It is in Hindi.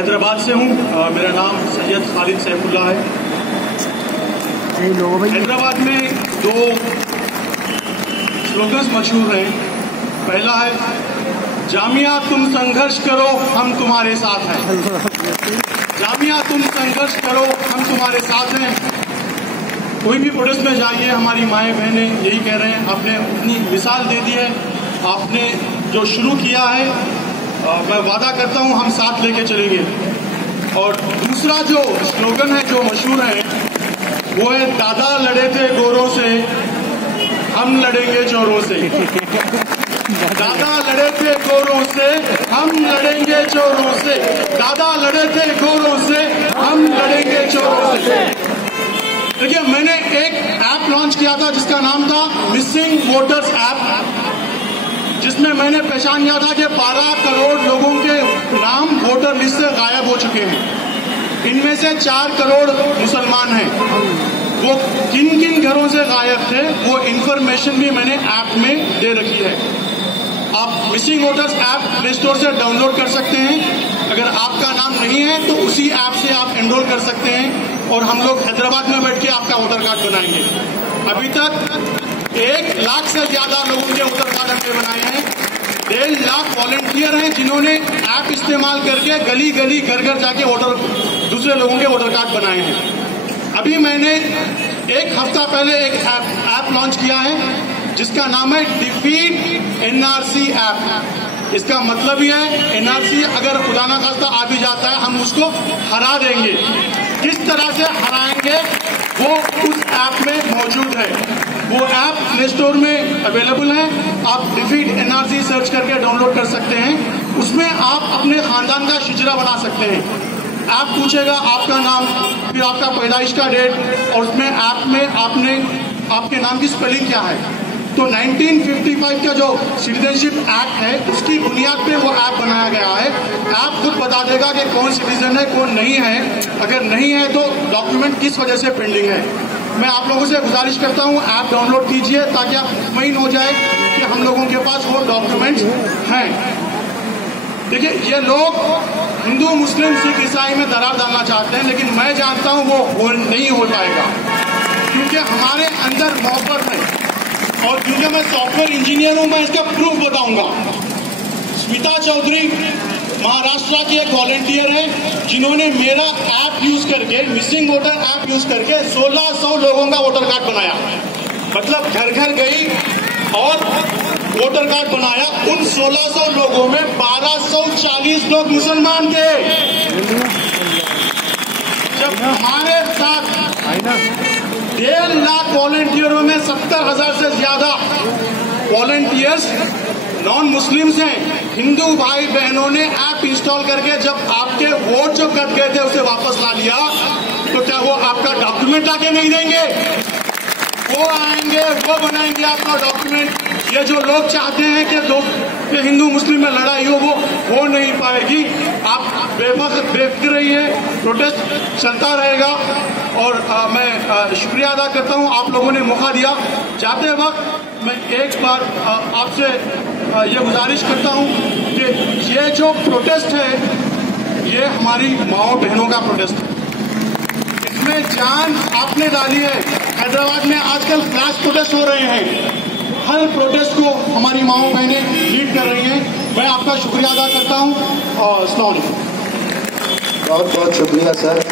हैदराबाद से हूँ। मेरा नाम सैयद खालिद सैफुल्लाह है। हैदराबाद में दो स्लोगन्स मशहूर हैं। पहला है जामिया तुम संघर्ष करो हम तुम्हारे साथ हैं। जामिया तुम संघर्ष करो हम तुम्हारे साथ हैं। कोई भी प्रोटेस्ट में जाइए, हमारी माएँ बहनें यही कह रहे हैं। आपने अपनी मिसाल दे दी है, आपने जो शुरू किया है, मैं वादा करता हूं हम साथ लेके चलेंगे। और दूसरा जो स्लोगन है जो मशहूर है वो है दादा लड़े थे गोरों से हम लड़ेंगे चोरों से। दादा लड़े थे गोरों से हम लड़ेंगे चोरों से। दादा लड़े थे गोरों से हम लड़ेंगे चोरों से। देखिए, मैंने एक ऐप लॉन्च किया था जिसका नाम था मिसिंग वोटर्स ऐप, जिसमें मैंने पहचान किया था कि 12 करोड़ लोगों के नाम वोटर लिस्ट से गायब हो चुके हैं। इनमें से 4 करोड़ मुसलमान हैं। वो किन किन घरों से गायब थे वो इन्फॉर्मेशन भी मैंने ऐप में दे रखी है। आप missing voters app play store से डाउनलोड कर सकते हैं। अगर आपका नाम नहीं है तो उसी ऐप से आप एनरोल कर सकते हैं और हम लोग हैदराबाद में बैठ के आपका वोटर कार्ड बनाएंगे। अभी तक 1 लाख से ज्यादा लोगों के वोटर कार्ड हमने बनाए हैं। 1.5 लाख वॉलंटियर हैं जिन्होंने ऐप इस्तेमाल करके गली गली घर घर जाके दूसरे लोगों के वोटर कार्ड बनाए हैं। अभी मैंने 1 हफ्ता पहले एक ऐप लॉन्च किया है जिसका नाम है डिफीट एनआरसी ऐप। इसका मतलब ये है एनआरसी अगर खुदा ना खास्ता आ भी जाता है हम उसको हरा देंगे। किस तरह से हराएंगे वो उस ऐप में मौजूद है। वो ऐप प्ले स्टोर में अवेलेबल है। आप डिफीट एनआरसी सर्च करके डाउनलोड कर सकते हैं। उसमें आप अपने खानदान का शिजरा बना सकते हैं। ऐप पूछेगा आपका नाम, फिर आपका पैदाइश का डेट, और उसमें ऐप में आपके नाम की स्पेलिंग क्या है। तो 1955 का जो सिटीजनशिप एक्ट है उसकी बुनियाद पे वो ऐप बनाया गया है। ऐप खुद बता देगा कि कौन सिटीजन है कौन नहीं है। अगर नहीं है तो डॉक्यूमेंट किस वजह से पेंडिंग है। मैं आप लोगों से गुजारिश करता हूँ ऐप डाउनलोड कीजिए ताकि आप मुतमईन हो जाए कि हम लोगों के पास वो डॉक्यूमेंट्स हैं। देखिए, ये लोग हिंदू मुस्लिम सिख ईसाई में दरार डालना चाहते हैं, लेकिन मैं जानता हूँ वो नहीं हो पाएगा क्योंकि हमारे अंदर मोहब्बत है। और क्योंकि मैं सॉफ्टवेयर इंजीनियर हूं, मैं इसका प्रूफ बताऊंगा। स्मिता चौधरी महाराष्ट्र की एक वॉलंटियर है जिन्होंने मेरा ऐप यूज करके, मिसिंग वोटर ऐप यूज करके 1600 लोगों का वोटर कार्ड बनाया। मतलब घर घर गई और वोटर कार्ड बनाया। उन 1600 लोगों में 1240 लोग मुसलमान थे। जब हमारे साथ 1.5 लाख वॉलंटियरों में 70,000 से ज्यादा वॉलंटियर्स नॉन मुस्लिम्स हैं, हिंदू भाई बहनों ने ऐप इंस्टॉल करके जब आपके वोट जो कट गए थे उसे वापस ला लिया, तो क्या वो आपका डॉक्यूमेंट आके नहीं देंगे? वो आएंगे, वो बनाएंगे आपका डॉक्यूमेंट। ये जो लोग चाहते हैं कि हिंदू मुस्लिम में लड़ाई हो नहीं पाएगी। आप बेफिक्र रहिए, प्रोटेस्ट चलता रहेगा। और मैं शुक्रिया अदा करता हूं, आप लोगों ने मौका दिया। जाते वक्त मैं एक बार आपसे ये गुजारिश करता हूं कि ये जो प्रोटेस्ट है ये हमारी माओ बहनों का प्रोटेस्ट है। इसमें जान आपने डाली है। हैदराबाद में आजकल क्लास प्रोटेस्ट हो रहे हैं। हर प्रोटेस्ट को हमारी माओ बहनें लीड कर रही हैं। मैं आपका शुक्रिया अदा करता हूं और अस्सलाम वालेकुम। बहुत बहुत शुक्रिया सर।